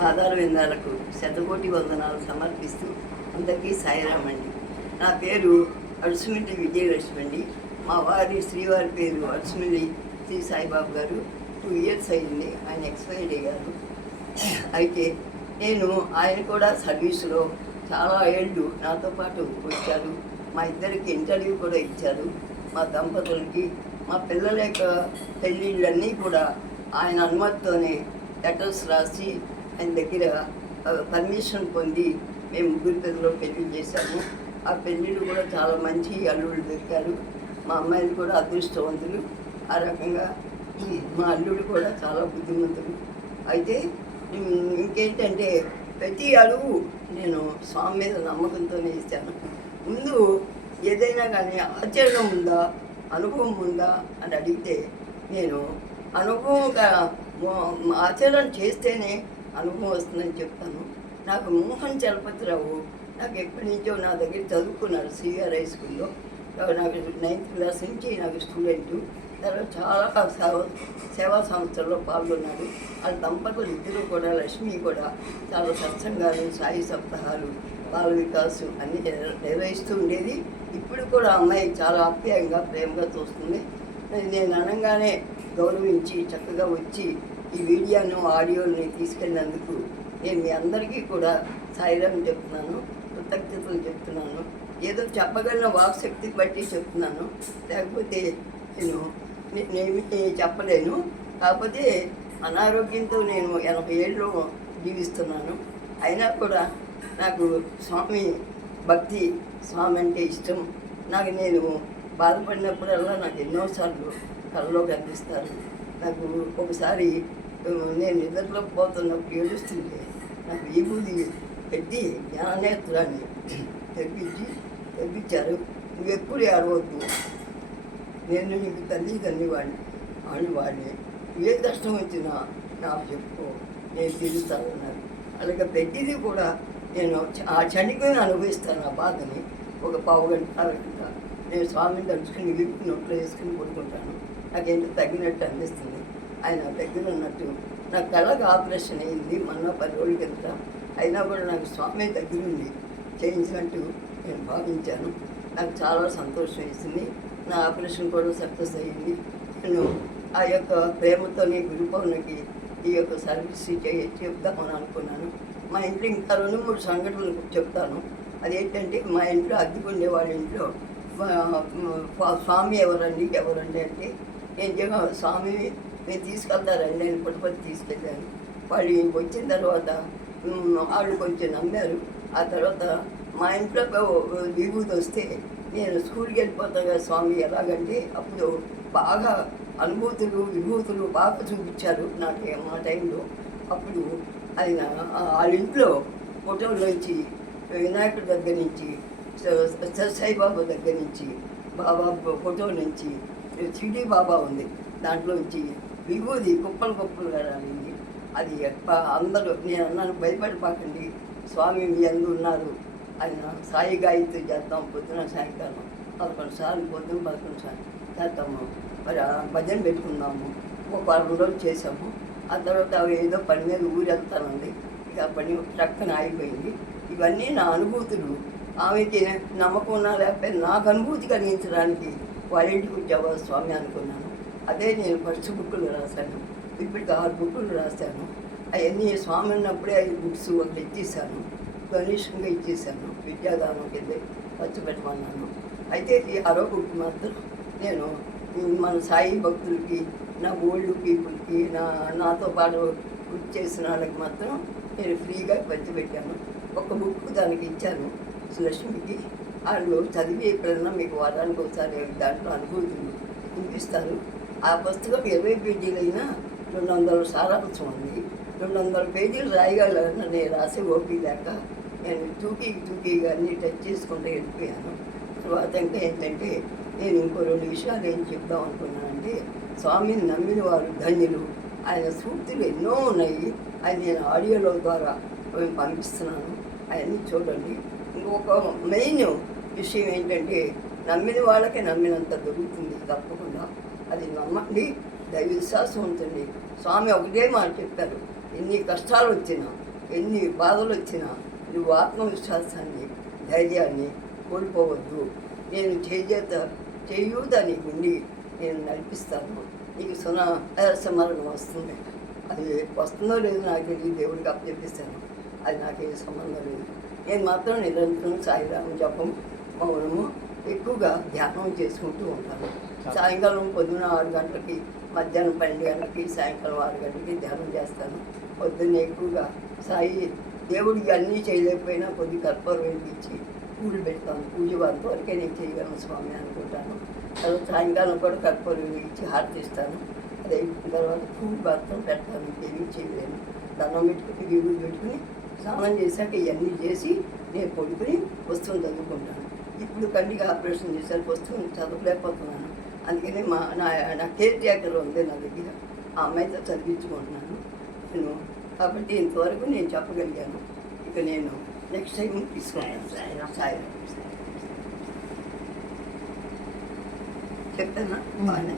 పాదార విందాలకు శతకోటి వందనాలు సమర్పిస్తూ అందరికీ సాయిరామ్ అండి. నా పేరు అడుసుమిల్లి విజయలక్ష్మి అండి. మా శ్రీవారి పేరు అడుసుమిల్లి శ్రీ సాయిబాబు గారు. 2 years అయింది ఆయన ఎక్స్పైర్ అయ్యారు. అయితే నేను ఆయన కూడా సర్వీసులో చాలా ఏళ్ళు నాతో పాటు వచ్చారు. మా ఇద్దరికి ఇంటర్వ్యూ కూడా ఇచ్చారు. మా దంపతులకి మా పిల్లల యొక్క పెళ్ళిళ్ళన్నీ కూడా ఆయన అనుమతితోనే లెటర్స్ రాసి ఆయన దగ్గర పర్మిషన్ పొంది మేము ముగ్గురు పిల్లలు పెళ్లి చేశాము. ఆ పెళ్ళిళ్ళు కూడా చాలా మంచి అల్లుళ్ళు దొరికారు. మా అమ్మాయిలు కూడా అదృష్టవంతులు. ఆ రకంగా మా అల్లుడు కూడా చాలా బుద్ధిమంతులు. అయితే ఇంకేంటంటే ప్రతి అడుగు నేను స్వామి మీద నమ్మకంతోనే ఇస్తాను. ముందు ఏదైనా కానీ ఆచరణ ఉందా, అనుభవం ఉందా అని అడిగితే నేను ఆచరణ చేస్తేనే అనుభవం వస్తుందని చెప్తాను. నాకు మోహన్ చలపతిరావు నాకు ఎప్పటి నుంచో నా దగ్గర చదువుకున్నారు సిఆర్ హై స్కూల్లో. నాకు 9th క్లాస్ నుంచి నాకు స్టూడెంటు. తర్వాత చాలా సేవా సంస్థల్లో పాల్గొన్నాడు. వాళ్ళ దంపతులు ఇద్దరు కూడా, లక్ష్మి కూడా చాలా సత్సంగాలు, సాయి సప్తాహాలు, బాల వికాసు అన్నీ నిర్వహిస్తూ ఉండేది. ఇప్పుడు కూడా అమ్మాయి చాలా ఆప్యాయంగా ప్రేమగా చూస్తుంది. నేను అనగానే గౌరవించి చక్కగా వచ్చి ఈ వీడియోను ఆడియోని తీసుకెళ్ళినందుకు నేను మీ అందరికీ కూడా సాయిరామ్ చెప్తున్నాను, కృతజ్ఞతలు చెప్తున్నాను. ఏదో చెప్పగలిగిన వాక్శక్తి బట్టి చెప్తున్నాను, లేకపోతే నేనేమి చెప్పలేను. కాకపోతే అనారోగ్యంతో నేను 80 ఏళ్ళు జీవిస్తున్నాను. అయినా కూడా నాకు స్వామి భక్తి, స్వామి అంటే ఇష్టం. నేను బాధపడినప్పుడల్లా నాకు ఎన్నోసార్లు కళ్ళలో కనిపిస్తారు. నాకు ఒకసారి నేను నిద్రలో పోతున్నప్పుడు ఏడుస్తుంటే నాకు విభూది పెట్టి జ్ఞానేత్రాన్ని తెప్పించారు. నువ్వెప్పుడు ఏడవద్దు, నేను నీకు తల్లి వాడిని ఏ కష్టం వచ్చినా నాకు చెప్పు, నేను తీరుస్తానన్నారు. అలాగే పెట్టిది కూడా నేను ఆ క్షణికమే అనుభవిస్తాను. ఆ బాధని ఒక పావు గంట, అరగంట నేను స్వామిని తలుచుకుని విప్పి నోట్లో వేసుకుని పడుకుంటాను. నాకేంటో తగ్గినట్టు అనిపిస్తుంది. ఆయన దగ్గర ఉన్నట్టు. నాకు కళ్ళకు ఆపరేషన్ అయింది మొన్న 10 రోజుల కింద. అయినా కూడా నాకు స్వామి దగ్గరుండి చేయించినట్టు నేను భావించాను. నాకు చాలా సంతోషం వేసింది. నా ఆపరేషన్ కూడా సక్సెస్ అయ్యింది. నేను ఆ యొక్క ప్రేమతోని గురు పౌర్ణమికి ఈ యొక్క సర్వీస్ చెప్దామని అనుకున్నాను. మా ఇంట్లో ఇంకా 2-3 సంఘటనలు చెప్తాను. అదేంటంటే మా ఇంట్లో అద్దెకుండే వాళ్ళ ఇంట్లో స్వామి ఎవరండి అంటే నేను స్వామి నేను తీసుకెళ్తారండి నేను పుట్టపతి తీసుకెళ్ళాను. వాళ్ళు వచ్చిన తర్వాత వాళ్ళు కొంచెం నమ్మారు. ఆ తర్వాత మా ఇంట్లో విభూతి వస్తే నేను స్కూల్కి వెళ్ళిపోతాను కదా స్వామి ఎలాగంటే అప్పుడు బాగా విభూతులు బాగా చూపించారు నాకు మా టైంలో. అప్పుడు ఆయన వాళ్ళ ఇంట్లో ఫోటోలోంచి వినాయకుడి దగ్గర నుంచి, సాయిబాబా దగ్గర నుంచి, బాబా ఫోటో నుంచి షిరిడి బాబా ఉంది, దాంట్లోంచి విభూది కుప్పలుగా రాలింది. అది అందరూ నేను అన్నాను, భయపడిపోకండి, స్వామి మీ అందరూ ఉన్నారు. ఆయన సాయి గాయత్రి చేద్దాం పొద్దున సాయంకాలం 11 సార్లు, పొద్దున 11 సార్లు చేద్దాము, మరి భజన పెట్టుకుందాము. ఒక 10 రోజులు చేసాము. ఆ తర్వాత ఏదో పని మీద ఊరు వెళ్తానండి. ఇక పని చక్కన ఆగిపోయింది. ఇవన్నీ నా అనుభూతులు. ఆమెకి నమ్మకం ఉన్నా లేకపోతే నాకు అనుభూతి కలిగించడానికి వాళ్ళ ఇంటికి వచ్చావా స్వామి అనుకున్నాను. అదే నేను ఫస్ట్ బుక్కులు రాశాను. ఇప్పటికి 6 బుక్కులు రాశాను. అవన్నీ స్వామి ఉన్నప్పుడే 5 బుక్స్ ఒకటి ఇచ్చేసాను, గణేషంగా ఇచ్చేసాను. విద్యాదానం కింద ఖర్చు పెట్టమన్నాను. అయితే ఈ 6వ బుక్ మాత్రం నేను మన సాయి భక్తులకి, నా ఓల్డ్ పీపుల్కి, నాతో పాటు బుక్ చేసిన వాళ్ళకి మాత్రం నేను ఫ్రీగా పంచిపెట్టాను. ఒక బుక్ దానికి ఇచ్చాను లక్ష్మికి. వాళ్ళు చదివి ఎప్పుడన్నా మీకు వారానికి ఒకసారి దాంట్లో అనుభూతులు చూపిస్తారు. ఆ పుస్తకం 20 పేజీలైనా 200 సారాంశం ఉంది. 200 పేజీలు రాయగలను. నేను రాసే ఓపిక లేక నేను టూకీగా అన్నీ టచ్ చేసుకుంటూ వెళ్ళిపోయాను. తర్వాత ఇంకా ఏంటంటే నేను ఇంకో 2 విషయాలు ఏం చెప్దాం అనుకున్నానంటే, స్వామిని నమ్మిన వారు ధన్యులు. ఆయన సూక్తులు ఎన్నో ఉన్నాయి. అది నేను ఆడియోలో ద్వారా పంపిస్తున్నాను, అవన్నీ చూడండి. ఇంకొక మెయిన్ విషయం ఏంటంటే, నమ్మిన వాళ్ళకే నమ్మినంత దొరుకుతుంది తప్పకుండా. అది నమ్మండి, దైవ విశ్వాసం ఉంటుంది. స్వామి ఒకటే మాట చెప్పారు, ఎన్ని కష్టాలు వచ్చినా ఎన్ని బాధలు వచ్చినా నువ్వు ఆత్మవిశ్వాసాన్ని ధైర్యాన్ని కోల్పోవద్దు. నేను చేయూత నీకుండి నేను నడిపిస్తాను. నీకు సమరణం వస్తుంది. అది వస్తుందో లేదో నాకు తెలియదు, దేవుడికి అప్పచెప్పిస్తాను. అది నాకేం సంబంధం లేదు. నేను మాత్రం నిరంతరం సాయిరాము జపం మౌనము ఎక్కువగా ధ్యానం చేసుకుంటూ ఉంటాను. సాయంకాలం పొద్దున 6 గంటలకి, మధ్యాహ్నం 12 గంటలకి, సాయంకాలం 6 గంటలకి ధ్యానం చేస్తాను. పొద్దున్న ఎక్కువగా సాయి దేవుడికి అన్నీ చేయలేకపోయినా కొద్ది కర్పూరం వెలిగించి పూలు పెడతాను. పూజ వరకే నేను చేయగలను స్వామి అనుకుంటాను. తర్వాత సాయంకాలం కూడా కర్పూరం వెలిగించి హారతి ఇస్తాను. అది అయిపోయిన తర్వాత పూలు మాత్రం పెడతాను. ఇంకేమీ చేయలేను. దండం పెట్టుకుని వీగులు పెట్టుకుని స్నానం చేశాక ఇవన్నీ చేసి నేను పడుకుని పుస్తకం చదువుకుంటాను. ఇప్పుడు కంటికి ఆపరేషన్ చేశారు, పుస్తకం చదవలేకపోతున్నాను. అందుకని నా కేర్ టేకర్ ఉంది నా దగ్గర, ఆ అమ్మాయితో చదివించుకుంటున్నాను నేను. కాబట్టి ఇంతవరకు నేను చెప్పగలిగాను. ఇక నేను నెక్స్ట్ టైం తీసుకుంటాను. సాయి చెప్తానా? బాగానే.